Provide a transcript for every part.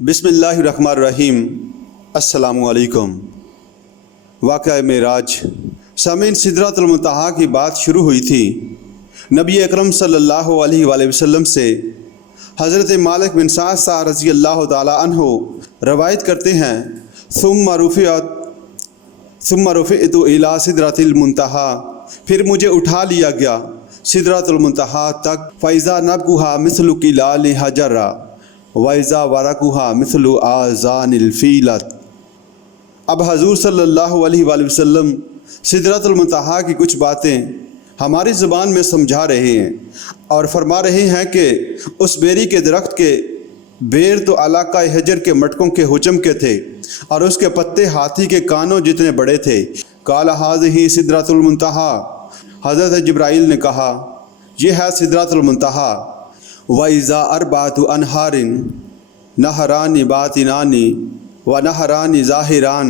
बिस्मिल्लाहिर्रहमानिर्रहीम। अस्सलामु अलैकुम। वाक़या मेराज। सामीन, सिदरतुल मुंतहा की बात शुरू हुई थी। नबी अकरम सल्लल्लाहु अलैहि वसल्लम से हज़रत मालिक बिन सअद रज़ी अल्लाह ताला अन्हु रवायत करते हैं, सुम्मा रुफ़िअतु इला सिदरतिल मुंतहा, फिर मुझे उठा लिया गया सिदरतुल मुंतहा तक। फ़ैज़ा नबकुहा मिस्लु किलाल हजरा वैज़ा वरकुहा मिस्लु आज़ानिल फ़ीलत। अब हजूर सल्लल्लाहु अलैहि वसल्लम सिदरतुल मुंतहा की कुछ बातें हमारी ज़ुबान में समझा रहे हैं और फरमा रहे हैं कि उस बेरी के दरख्त के बेर तो अलाक़ा हजर के मटकों के हुजम के थे और उसके पत्ते हाथी के कानों जितने बड़े थे। काला हाज़िही सिदरतुल मुंतहा, हज़रत जिब्राइल ने कहा यह है सिदरतुल मुंतहा। वइज़ा अरबातु अनहारिन नहरानी बातिनानी व नहरानी ज़ाहिरान,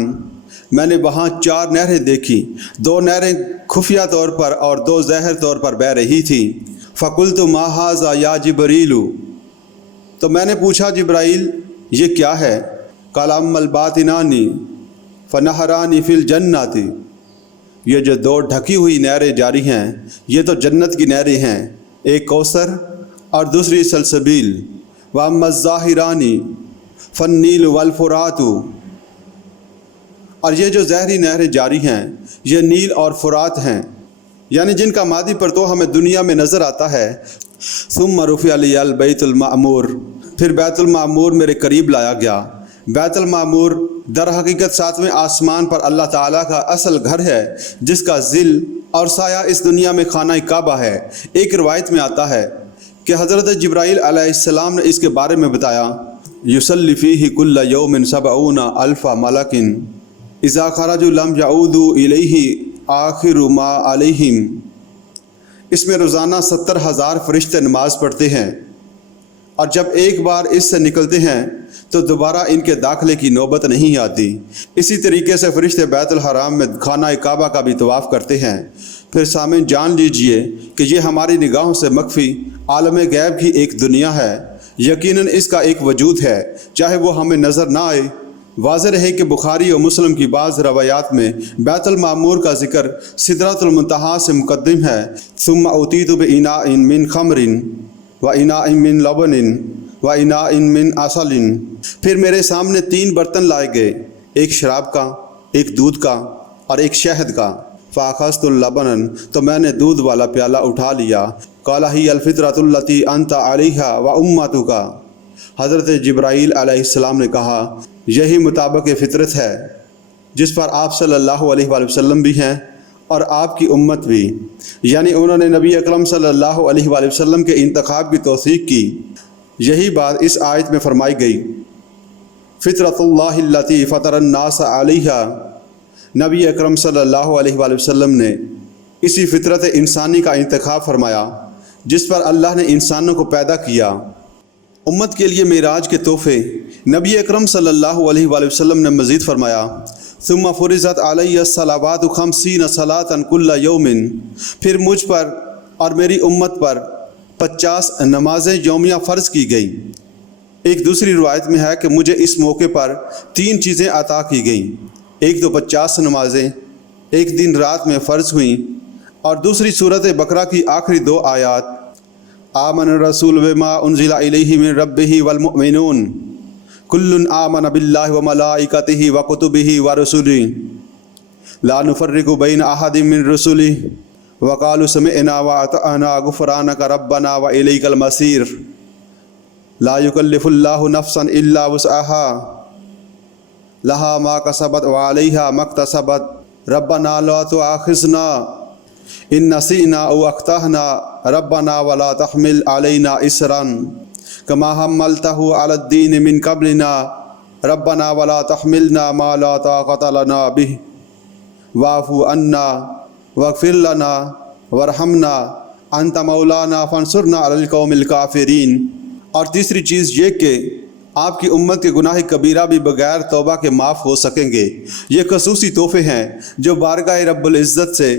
मैंने वहाँ 4 नहरें देखी, 2 नहरें खुफिया तौर पर और 2 ज़ाहिर तौर पर बह रही थी। फ़कुल्तु मा हाज़ा या जिब्रीलु, तो मैंने पूछा जिब्राइल ये क्या है? क़ाल अम्मल बातिनानी फ़नहरानी फ़िल जन्नति, ये जो 2 ढकी हुई नहरें जारी हैं ये तो जन्नत की नहरें हैं, एक कौसर और दूसरी सलसबील। व अम्मा ज़ाहिरानी फ़न्नील वल फ़ुरातु, और ये जो ज़हरी नहरें जारी हैं ये नील और फ़ुरात हैं, यानी जिनका मादी पर तो हमें दुनिया में नज़र आता है। सुम्मा रुफ़िअ लियल बैतुल मामूर, फिर बैतुल मामूर मेरे करीब लाया गया। बैतुल मामूर दर हकीकत 7वें आसमान पर अल्लाह ताला का असल घर है, जिसका ज़िल और साया इस दुनिया में खाना काबा है। एक रवायत में आता है कि हज़रत जिब्राइल अलैहिस्सलाम ने इसके बारे में बताया, युसल्ली फ़ीही कुल्ल यौमिन सबऊना अल्फ़ा मलकिन इज़ा खरजू लम यऊदू इलैहि आखिरु मा अलैहिम, इसमें रोज़ाना 70,000 फ़रिश्ते नमाज़ पढ़ते हैं और जब एक बार इससे निकलते हैं तो दोबारा इनके दाखिले की नौबत नहीं आती। इसी तरीके से फ़रिश्ते बैतुल हराम में खाना काबा का भी तवाफ़ करते हैं। फिर सामीन, जान लीजिए कि ये हमारी निगाहों से मख्फी आलम गैब की एक दुनिया है। यकीनन इसका एक वजूद है, चाहे वो हमें नज़र ना आए। वाज़ेह रहे कि बुखारी और मुस्लिम की बाज़ रवायात में बैतुल मामूर का ज़िक्र सिदरतुल मुंतहा से मुक़द्दम है। सुम्मा उतीतु बिइनाइन मिन खमरिन व इनाइन मिन लबनिन व इनाइन मिन असलिन, फिर मेरे सामने 3 बर्तन लाए गए, एक शराब का, एक दूध का और एक शहद का। फ़ाख़ज़तुल लबनन, तो मैंने दूध वाला प्याला उठा लिया। क़ाल हियल फ़ितरतुल्लती अंत अलैहा व उम्मतुका, हज़रत जिब्राइल अलैहिस्सलाम ने कहा यही मुताबिक फ़ितरत है जिस पर आप सल्लल्लाहु अलैहि वसल्लम भी हैं और आपकी उम्मत भी। यानी उन्होंने नबी अकरम सल्लल्लाहु अलैहि वसल्लम के इंतखाब की तौसीक़ की। यही बात इस आयत में फरमाई गई, फ़ितरतुल्लाहिल्लती फ़तरन्नास अलैहा। नबी अकरम सल्लल्लाहु अलैहि वसल्लम ने इसी फ़ितरत इंसानी का इंतखाब फरमाया जिस पर अल्लाह ने इंसानों को पैदा किया। उम्मत के लिए मेराज के तोहफ़े नबी अकरम सल्लल्लाहु अलैहि वसल्लम ने मज़ीद फरमाया, सुम्मा फ़ुरिज़त अलैया सलावातु ख़म्सीन सलातन कुल्ल यौमिन, फिर मुझ पर और मेरी उम्मत पर 50 नमाज़ें यौमिया फ़र्ज़ की गई। एक दूसरी रवायत में है कि मुझे इस मौके पर 3 चीज़ें अता की गईं, एक तो 50 नमाज़ें एक दिन रात में फ़र्ज़ हुई और दूसरी सूरत बकरा की आखिरी 2 आयात, आमन रसूल बिमा उन्ज़िला इलैहि मिन रब्बिही वल मुअमिनून कुल्लुन आमन बिल्लाहि व मलाइकतिही व कुतुबिही व रुसुलिही ला नुफ़र्रिक़ु बैन अहदिम मिन रुसुलिही व क़ालू समिअना व अतअना गुफ़रानक रब्बना व इलैकल मसीर ला युकल्लिफ़ुल्लाहु नफ़्सन इल्ला वुस्अहा लहा मा कसबत व अलैहा मक्तसबत रब्बना ला तुआख़िज़ना इन नसीना औ अख़्तअना रब्बना वला तहमिल अलैना इसरन कमा हम्मलतहु अलद्दीन मिन क़ब्लिना रब्बना वला तहमिलना मा ला ताक़त लना बिहि वाफ़ु अन्ना वग़फ़िर लना वरहमना अंत मौलाना फ़ंसुरना अलल क़ौमिल काफ़िरीन। और तीसरी चीज़ ये कि आपकी उम्मत के गुनाह कबीरा भी बग़ैर तौबा के माफ़ हो सकेंगे। ये खसूसी तोहफ़े हैं जो बारगाह रब्बुल इज़्ज़त से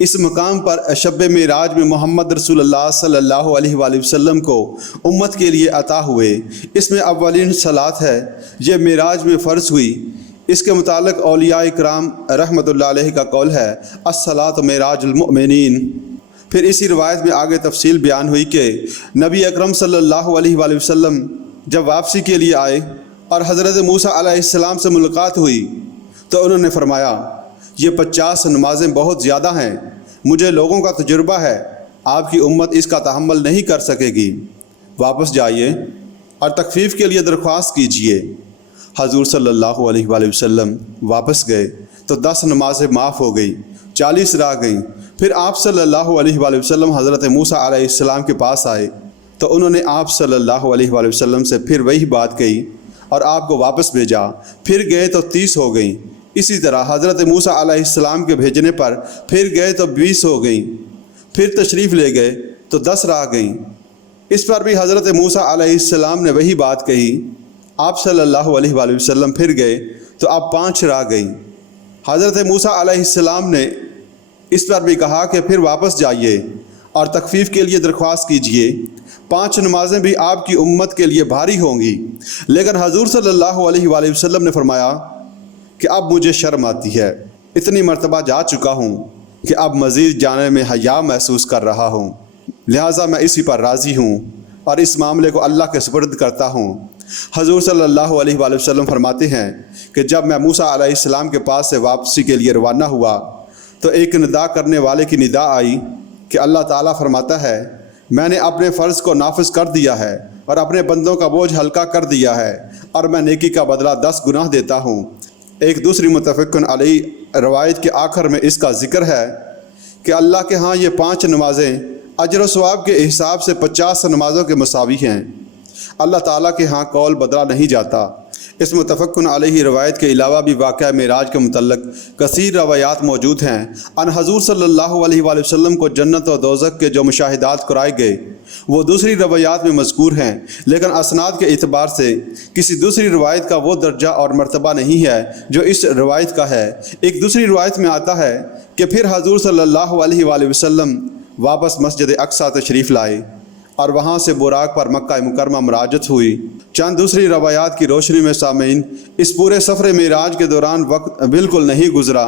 اس مقام پر شب معراج میں محمد رسول اللہ صلی اللہ علیہ وآلہ وسلم کو امت کے لیے عطا ہوئے۔ اس میں اولین صلات ہے، یہ معراج میں فرض ہوئی۔ اس کے متعلق اولیاء کرام رحمۃ اللہ علیہ کا قول ہے الصلاۃ معراج المؤمنین۔ پھر اسی روایت میں آگے تفصیل بیان ہوئی کہ نبی اکرم صلی اللہ علیہ وآلہ وسلم جب واپسی کے لیے آئے اور حضرت موسیٰ علیہ السلام سے ملاقات ہوئی تو انہوں نے فرمایا یہ 50 نمازیں بہت زیادہ ہیں، مجھے لوگوں کا تجربہ ہے، آپ کی امت اس کا تحمل نہیں کر سکے گی، واپس جائیے اور تخفیف کے لیے درخواست کیجیے۔ حضور صلی اللہ علیہ وآلہ وسلم واپس گئے تو 10 نمازیں معاف ہو گئی، 40 رہ گئیں۔ پھر آپ صلی اللہ علیہ وآلہ وسلم حضرت موسیٰ علیہ السلام کے پاس آئے تو انہوں نے آپ صلی اللہ علیہ وآلہ وسلم سے پھر وہی بات کہی اور آپ کو واپس بھیجا۔ پھر گئے تو 30 ہو گئیں۔ اسی طرح حضرت موسیٰ علیہ السلام کے بھیجنے پر پھر گئے تو 20 ہو گئیں۔ پھر تشریف لے گئے تو 10 رہ گئیں۔ اس پر بھی حضرت موسیٰ علیہ السلام نے وہی بات کہی۔ آپ صلی اللہ علیہ وآلہ وسلم پھر گئے تو اب 5 رہ گئیں۔ حضرت موسیٰ علیہ السلام نے اس پر بھی کہا کہ پھر واپس جائیے اور تخفیف کے لیے درخواست کیجیے۔ 5 نمازیں بھی آپ کی امت کے لیے بھاری ہوں گی، لیکن حضور صلی اللہ علیہ وآلہ وسلم نے فرمایا کہ اب مجھے شرم آتی ہے، اتنی مرتبہ جا چکا ہوں کہ اب مزید جانے میں حیا محسوس کر رہا ہوں، لہٰذا میں اسی پر راضی ہوں اور اس معاملے کو اللہ کے سپرد کرتا ہوں۔ حضور صلی اللہ علیہ وآلہ وسلم فرماتے ہیں کہ جب میں موسیٰ علیہ السلام کے پاس سے واپسی کے لیے روانہ ہوا تو ایک ندا کرنے والے کی ندا آئی کہ اللہ تعالیٰ فرماتا ہے میں نے اپنے فرض کو نافذ کر دیا ہے اور اپنے بندوں کا بوجھ ہلکا کر دیا ہے اور میں نیکی کا بدلہ 10 گناہ دیتا ہوں۔ ایک دوسری متفقن علیہ روایت کے آخر میں اس کا ذکر ہے کہ اللہ کے ہاں یہ 5 نمازیں اجر و ثواب کے حساب سے 50 نمازوں کے مساوی ہیں۔ اللہ تعالیٰ کے ہاں قول بدلا نہیں جاتا۔ اس متفقن علیہ روایت کے علاوہ بھی واقعہ معراج کے متعلق کثیر روایات موجود ہیں۔ ان حضور صلی اللہ علیہ وآلہ وسلم کو جنت و دوزخ کے جو مشاہدات کرائے گئے وہ دوسری روایات میں مذکور ہیں، لیکن اسناد کے اعتبار سے کسی دوسری روایت کا وہ درجہ اور مرتبہ نہیں ہے جو اس روایت کا ہے۔ ایک دوسری روایت میں آتا ہے کہ پھر حضور صلی اللہ علیہ وآلہ وسلم واپس مسجد اقصیٰ تشریف لائے اور وہاں سے براق پر مکہ مکرمہ مراجت ہوئی۔ چند دوسری روایات کی روشنی میں سامعین اس پورے سفر معراج کے دوران وقت بالکل نہیں گزرا